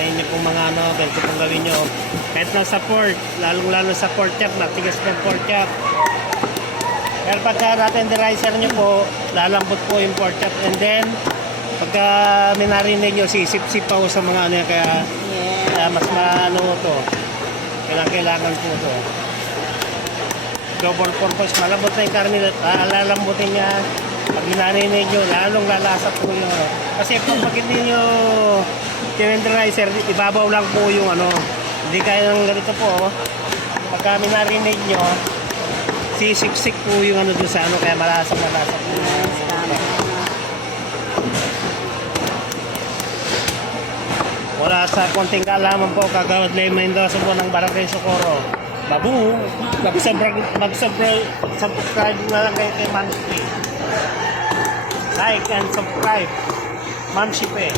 sa inyo pong mga ano, ganito pong gawin nyo. Kahit na sa pork, lalong-lalo sa pork chop, matigas po yung pork chop. Pero pagka tenderizer nyo po, lalambot po yung pork chop. And then, pagka minarinig nyo, sisip-sip pa po sa mga ano, kaya mas maano to. Kailangan po to. Double purpose, malambot na yung karne, lalambutin niya. Pag minarinig nyo, lalong lalasa po yung ano. Kasi pag hindi nyo tenderizer, ibabaw lang po yung ano. Hindi kaya ng ganito po. Pagka minarinig nyo, sisiksik po yung ano doon sa ano, kaya malasa po. Wala sa konting kaalaman po, Kagawad Lay Mendoza po ng Barangay Socorro. Babu, mag-subscribe na lang kayo kay Ma'am Shipe. Like and subscribe. Ma'am Shipe.